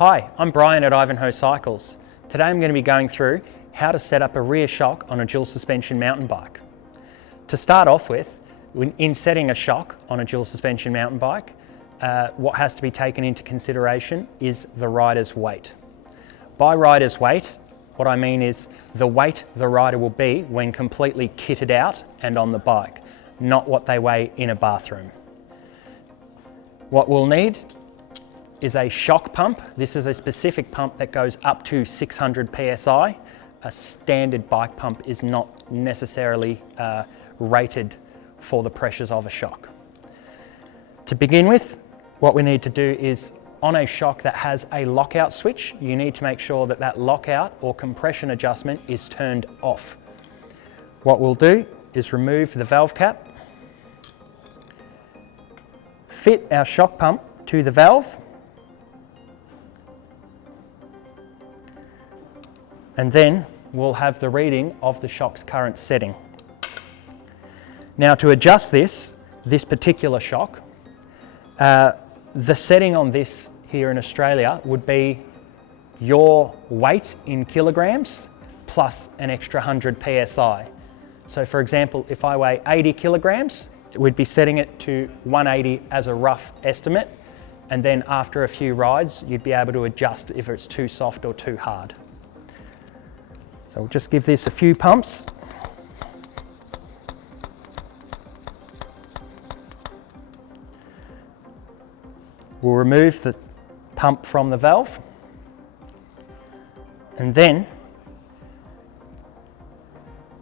Hi, I'm Brian at Ivanhoe Cycles. Today I'm going to be going through how to set up a rear shock on a dual suspension mountain bike. To start off with, in setting a shock on a dual suspension mountain bike, what has to be taken into consideration is the rider's weight. By rider's weight, what I mean is the weight the rider will be when completely kitted out and on the bike, not what they weigh in a bathroom. What we'll need is a shock pump. This is a specific pump that goes up to 600 psi. A standard bike pump is not necessarily rated for the pressures of a shock. To begin with, what we need to do is, on a shock that has a lockout switch, you need to make sure that that lockout or compression adjustment is turned off. What we'll do is remove the valve cap, fit our shock pump to the valve, and then we'll have the reading of the shock's current setting. Now, to adjust this particular shock, the setting on this here in Australia would be your weight in kilograms plus an extra 100 psi. So for example, if I weigh 80 kilograms, we'd be setting it to 180 as a rough estimate, and then after a few rides, you'd be able to adjust if it's too soft or too hard. So we'll just give this a few pumps. We'll remove the pump from the valve, and then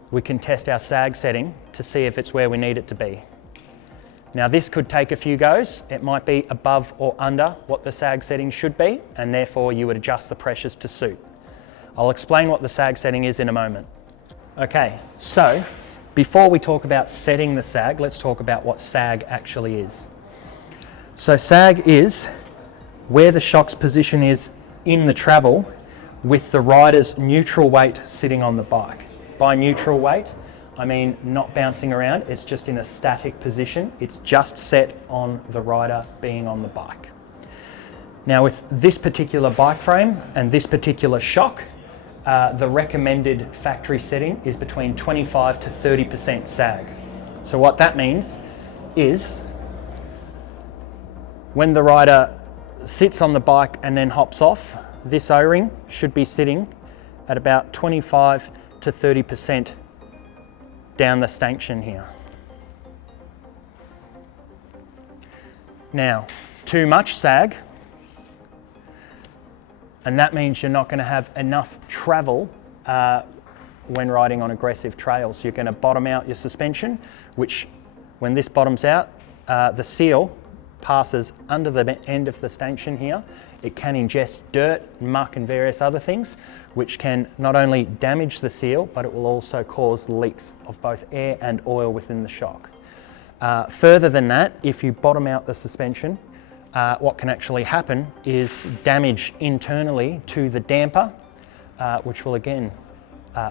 we can test our sag setting to see if it's where we need it to be. Now, this could take a few goes. It might be above or under what the sag setting should be, and therefore you would adjust the pressures to suit. I'll explain what the sag setting is in a moment. Okay, so before we talk about setting the sag, let's talk about what sag actually is. So sag is where the shock's position is in the travel with the rider's neutral weight sitting on the bike. By neutral weight, I mean not bouncing around, it's just in a static position. It's just set on the rider being on the bike. Now, with this particular bike frame and this particular shock, the recommended factory setting is between 25 to 30% sag. So what that means is when the rider sits on the bike and then hops off, this O-ring should be sitting at about 25 to 30% down the stanchion here. Now, too much sag, and that means you're not going to have enough travel when riding on aggressive trails. You're going to bottom out your suspension, which when this bottoms out, the seal passes under the end of the stanchion here. It can ingest dirt, muck and various other things, which can not only damage the seal, but it will also cause leaks of both air and oil within the shock. Further than that, if you bottom out the suspension, what can actually happen is damage internally to the damper, which will again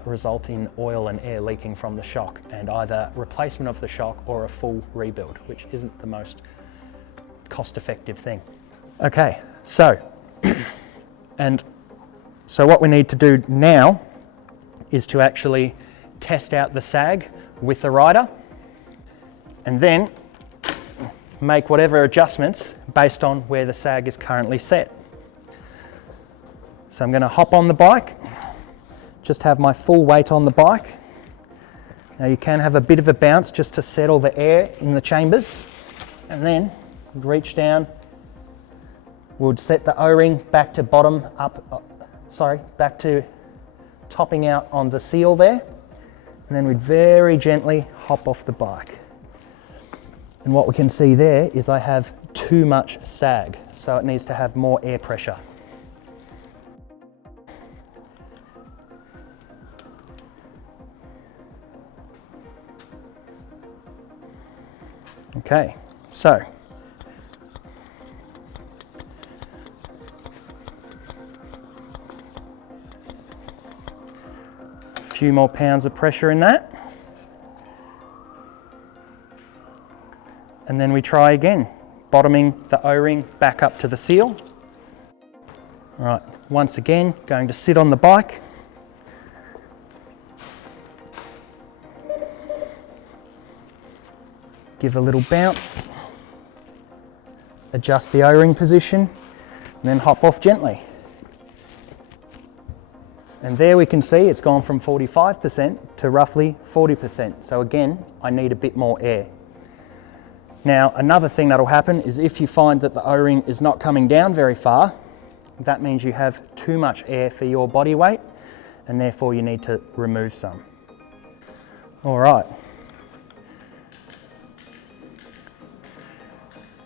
result in oil and air leaking from the shock, and either replacement of the shock or a full rebuild, which isn't the most cost-effective thing. Okay, so what we need to do now is to actually test out the sag with the rider, and then make whatever adjustments based on where the sag is currently set. So I'm going to hop on the bike, just have my full weight on the bike. Now you can have a bit of a bounce just to settle the air in the chambers, and then reach down. We'll set the O-ring back to back to topping out on the seal there, and then we'd very gently hop off the bike. And what we can see there is I have too much sag, so it needs to have more air pressure. Okay, so a few more pounds of pressure in that. And then we try again, bottoming the O-ring back up to the seal. All right, once again, going to sit on the bike. Give a little bounce. Adjust the O-ring position, and then hop off gently. And there we can see it's gone from 45% to roughly 40%. So again, I need a bit more air. Now, another thing that'll happen is if you find that the O-ring is not coming down very far, that means you have too much air for your body weight, and therefore you need to remove some. All right.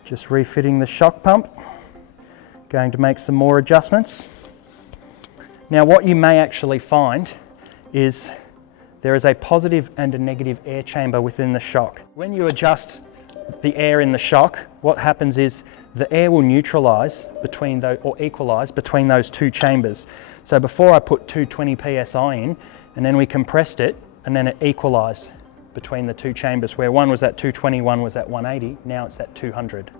Just refitting the shock pump. Going to make some more adjustments. Now, what you may actually find is there is a positive and a negative air chamber within the shock. When you adjust the air in the shock, what happens is the air will neutralise between those, or equalise between those two chambers. So before I put 220 psi in, and then we compressed it, and then it equalised between the two chambers, where one was at 220, one was at 180, now it's at 200.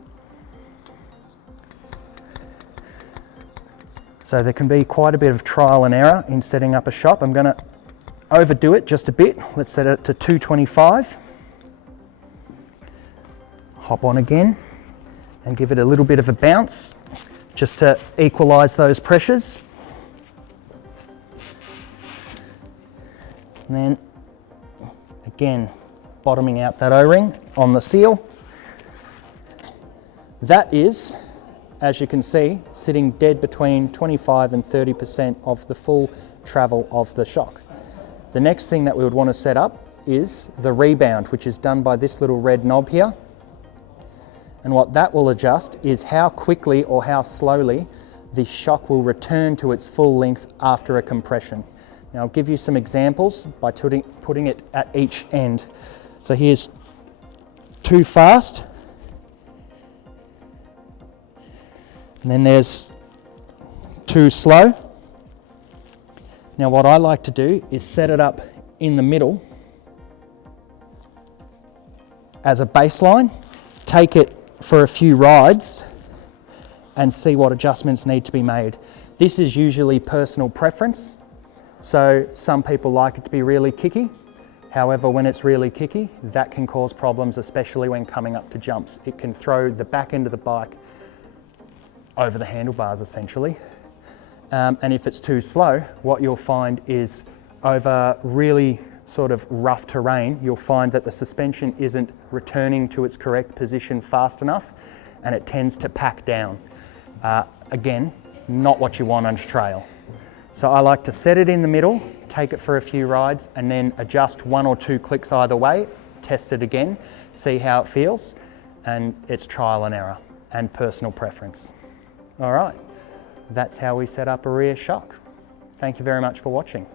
So there can be quite a bit of trial and error in setting up a shock. I'm going to overdo it just a bit. Let's set it to 225. Hop on again and give it a little bit of a bounce just to equalise those pressures. And then again, bottoming out that O-ring on the seal. That is, as you can see, sitting dead between 25 and 30% of the full travel of the shock. The next thing that we would want to set up is the rebound, which is done by this little red knob here. And what that will adjust is how quickly or how slowly the shock will return to its full length after a compression. Now I'll give you some examples by putting it at each end. So here's too fast, and then there's too slow. Now what I like to do is set it up in the middle as a baseline, take it for a few rides and see what adjustments need to be made. This is usually personal preference. So some people like it to be really kicky. However, when it's really kicky, that can cause problems, especially when coming up to jumps. It can throw the back end of the bike over the handlebars essentially. And if it's too slow, what you'll find is over really sort of rough terrain, you'll find that the suspension isn't returning to its correct position fast enough and it tends to pack down. Again, not what you want on trail. So I like to set it in the middle, take it for a few rides and then adjust 1 or 2 clicks either way, test it again, see how it feels, and it's trial and error and personal preference. All right, that's how we set up a rear shock. Thank you very much for watching.